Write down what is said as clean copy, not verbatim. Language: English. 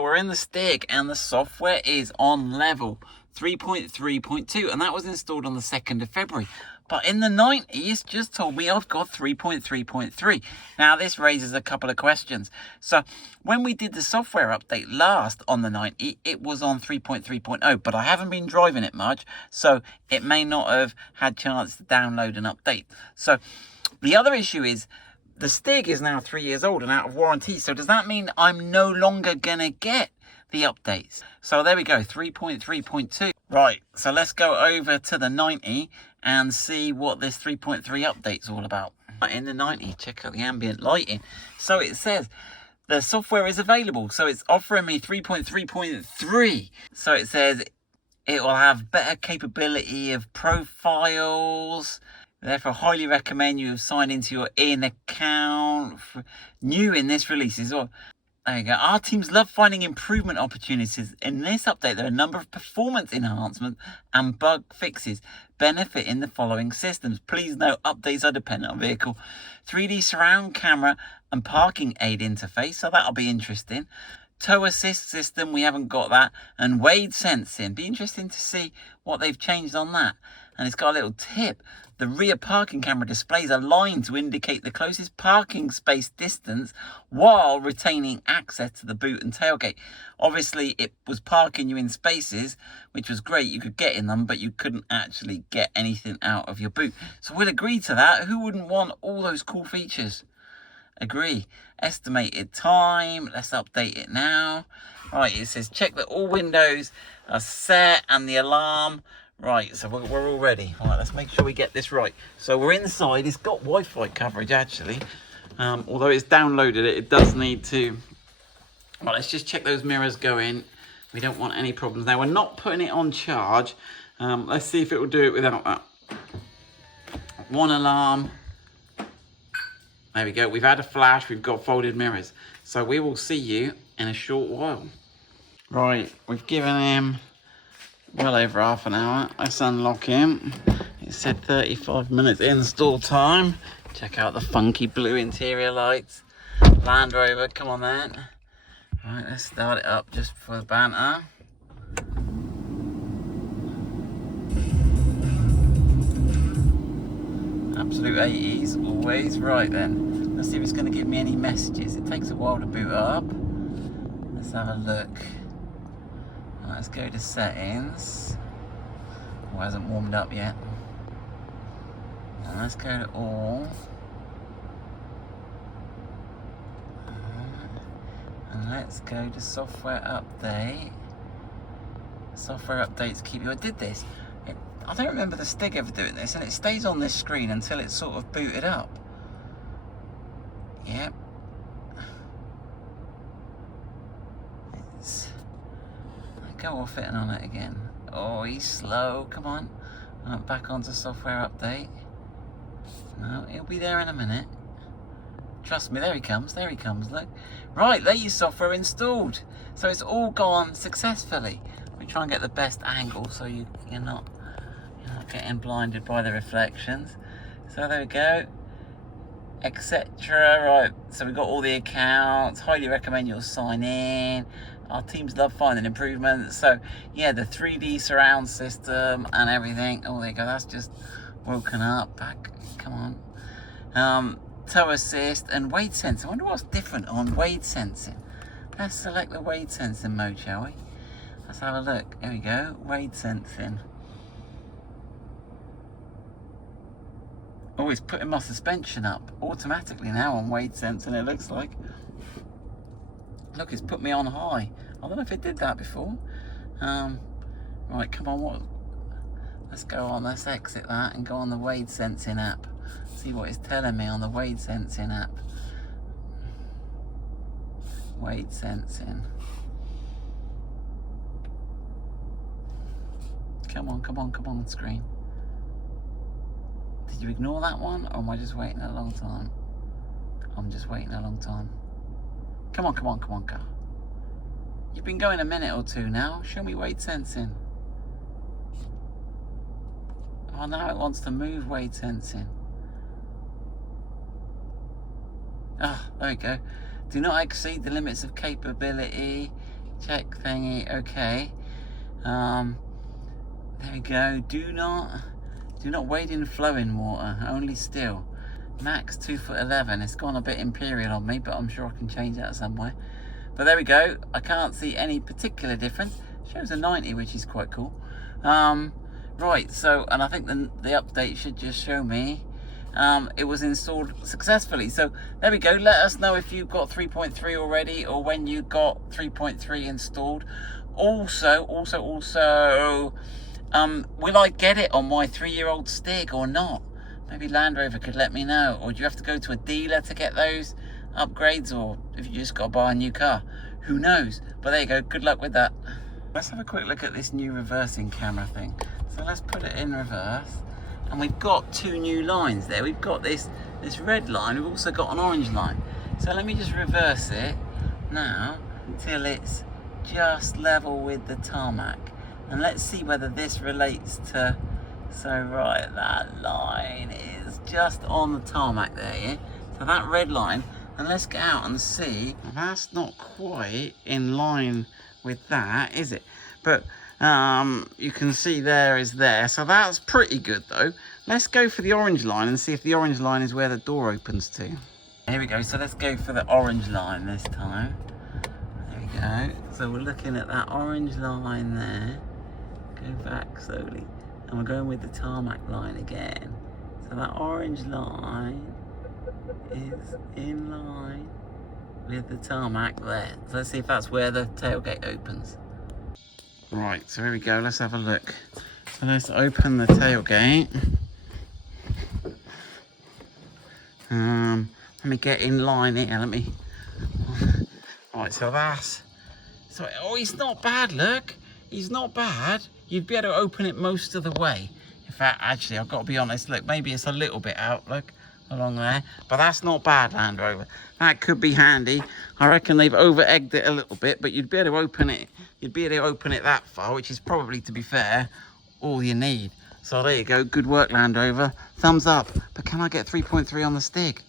We're in the Stig and the software is on level 3.3.2 and that was installed on the 2nd of February. But in the 90, it's just told me I've got 3.3.3. Now this raises a couple of questions. So when we did the software update last on the 90, it was on 3.3.0, but I haven't been driving it much, so it may not have had chance to download and update. So the other issue is, the Stig is now 3 years old and out of warranty. So does that mean I'm no longer going to get the updates? So there we go, 3.3.2. Right, so let's go over to the 90 and see what this 3.3 update's all about. In the 90, check out the ambient lighting. So it says the software is available. So it's offering me 3.3.3. So it says it will have better capability of profiles. Therefore, highly recommend you have signed into your in account. New in this release is all. There you go. Our teams love finding improvement opportunities. In this update, there are a number of performance enhancements and bug fixes benefiting the following systems. Please note, updates are dependent on vehicle 3D surround camera and parking aid interface. So that'll be interesting. Tow assist system, we haven't got that. And wade sensing. Be interesting to see what they've changed on that. And it's got a little tip. The rear parking camera displays a line to indicate the closest parking space distance while retaining access to the boot and tailgate. Obviously, it was parking you in spaces, which was great. You could get in them, but you couldn't actually get anything out of your boot. So we'll agree to that. Who wouldn't want all those cool features? Agree. Estimated time. Let's update it now. Right, it says check that all windows are set and the alarm. Right, so we're all ready. All right, let's make sure we get this right. So we're inside. It's got Wi-Fi coverage, actually. Although it's downloaded it, it does need to... Well, let's just check those mirrors go in. We don't want any problems. Now, we're not putting it on charge. Let's see if it will do it without that. One alarm. There we go. We've had a flash. We've got folded mirrors. So we will see you in a short while. Right, we've given him... well over half an hour. Let's unlock him. It said 35 minutes install time. Check out the funky blue interior lights. Land Rover, come on then. Right, let's start it up just for the banter. Absolute 80s, always. Right then, let's see if it's going to give me any messages. It takes a while to boot up. Let's have a look. Let's go to settings. Oh, it hasn't warmed up yet. And let's go to all. And let's go to software update. Software updates keep you. I did this. I don't remember the Stig ever doing this, and it stays on this screen until it's sort of booted up. Yep. Go off it and on it again. Oh, he's slow. Come on. Back onto software update. No, he'll be there in a minute. Trust me, there he comes. There he comes. Look. Right, there your software installed. So it's all gone successfully. We try and get the best angle so you're not getting blinded by the reflections. So there we go. Etc. Right, so we've got all the accounts. Highly recommend you'll sign in. Our teams love finding improvements. So yeah, the 3D surround system and everything. Oh, there you go. That's just woken up. Back. Come on. Tow assist and wade sensing. I wonder what's different on wade sensing. Let's select the wade sensing mode, shall we? Let's have a look. Here we go. Wade sensing. Oh, it's putting my suspension up automatically now on wade sensing, it looks like. Look, it's put me on high. I don't know if it did that before. Right, come on, what? Let's go on, let's exit that and go on the wade sensing app. See what it's telling me on the wade sensing app. Wade sensing. Come on, screen. Did you ignore that one, or am I just waiting a long time? I'm just waiting a long time. Come on, car. You've been going a minute or two now. Show me wade sensing. Oh, now it wants to move wade sensing. Ah, there we go. Do not exceed the limits of capability. check thingy, okay. There we go. Do not wade in flowing water, only still. Max 2'11". It's gone a bit imperial on me, but I'm sure I can change that somewhere. But there we go. I can't see any particular difference. Shows a 90, which is quite cool. Right, so, and I think the update should just show me it was installed successfully. So there we go. Let us know if you've got 3.3 already, or when you got 3.3 installed. Also, will I get it on my 3-year-old Stig or not? Maybe Land Rover could let me know. Or do you have to go to a dealer to get those upgrades, or if you just got to buy a new car? Who knows? But there you go. Good luck with that. Let's have a quick look at this new reversing camera thing. So let's put it in reverse. And we've got 2 new lines there. We've got this red line. We've also got an orange line. So let me just reverse it now till it's just level with the tarmac. And let's see whether this relates to... So right, that line is just on the tarmac there, yeah? So that red line, and let's get out and see. That's not quite in line with that, is it? But you can see there is there. So that's pretty good though. Let's go for the orange line and see if the orange line is where the door opens to. Here we go, so let's go for the orange line this time. There we go. So we're looking at that orange line there. Go back slowly. And we're going with the tarmac line again. So that orange line is in line with the tarmac there. So let's see if that's where the tailgate opens. Right, so here we go. Let's have a look. So let's open the tailgate. Let me get in line here. Let me... Right, so that's... So, oh, he's not bad, look. He's not bad. You'd be able to open it most of the way. In fact, actually, I've got to be honest, look, maybe it's a little bit out, look, along there. But that's not bad, Land Rover. That could be handy. I reckon they've over-egged it a little bit, but you'd be able to open it. You'd be able to open it that far, which is probably, to be fair, all you need. So there you go. Good work, Land Rover. Thumbs up. But can I get 3.3 on the Stig?